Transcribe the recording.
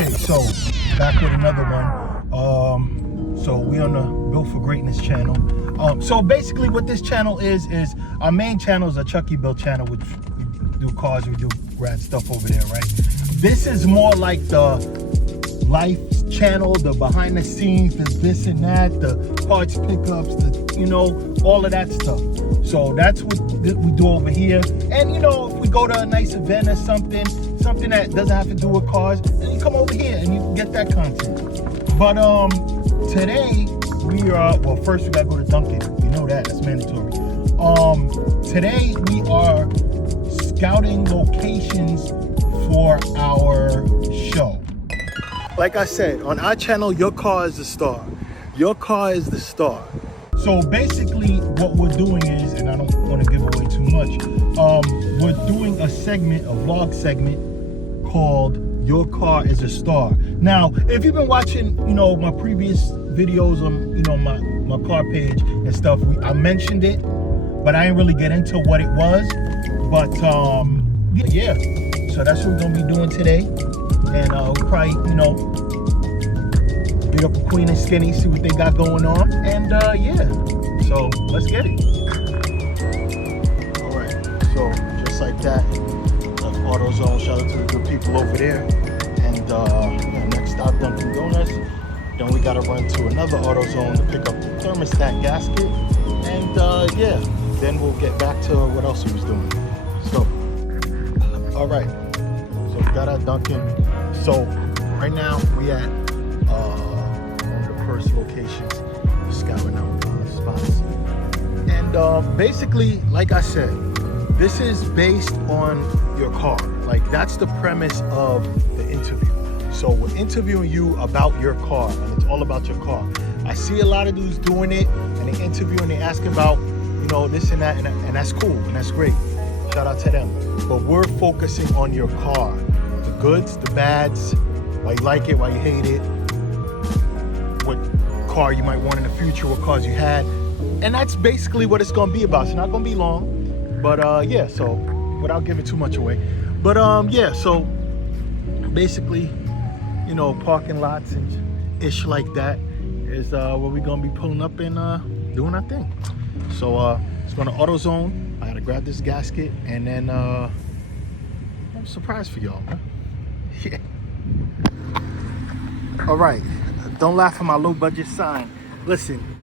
Okay, so back with another one. So we on the Built for Greatness channel. So basically what this channel is our main channel is a Chucky Built channel, which we do cars, we do grad stuff over there, right? This is more like the life channel, the behind the scenes, the this and that, the parts pickups, the, you know, all of that stuff. So that's what we do over here. And you know, if we go to a nice event or something that doesn't have to do with cars, then you come over here and you get that content. But today we are, well, first we gotta go to Dunkin'. You know that's mandatory. Today we are scouting locations for our show. Like I said, on our channel, your car is the star. Your car is the star. So basically what we're doing is, and I don't want to give away too much, we're doing a segment, a vlog segment called Your Car is a Star. Now, if you've been watching, you know, my previous videos on, you know, my car page and stuff, I mentioned it, but I didn't really get into what it was. But yeah, so that's what we're gonna be doing today. And we'll probably, you know, beat up a Queen and Skinny, see what they got going on. And yeah, so let's get it. All right, so just like that, left AutoZone. Shout out to the good people over there. And yeah, next stop, Dunkin' Donuts. Then we gotta run to another AutoZone to pick up the thermostat gasket. And yeah, then we'll get back to what else we was doing. Let's go. All right, so we got our Dunkin'. So right now we at one of the first locations, scouting out spots. And basically, like I said, this is based on your car. Like that's the premise of the interview. So we're interviewing you about your car, and it's all about your car. I see a lot of dudes doing it, and they interview and they asking about, you know, this and that, and that's cool, and that's great. Shout out to them. But we're focusing on your car. The goods, the bads, why you like it, why you hate it, what car you might want in the future, what cars you had. And that's basically what it's gonna be about. It's not gonna be long, but yeah, so without giving too much away. But yeah, so basically, you know, parking lots and ish like that is where we're gonna be pulling up and doing our thing. So it's going to AutoZone. I gotta grab this gasket, and then I'm surprised for y'all, man. Yeah. All right, don't laugh at my low budget sign. Listen,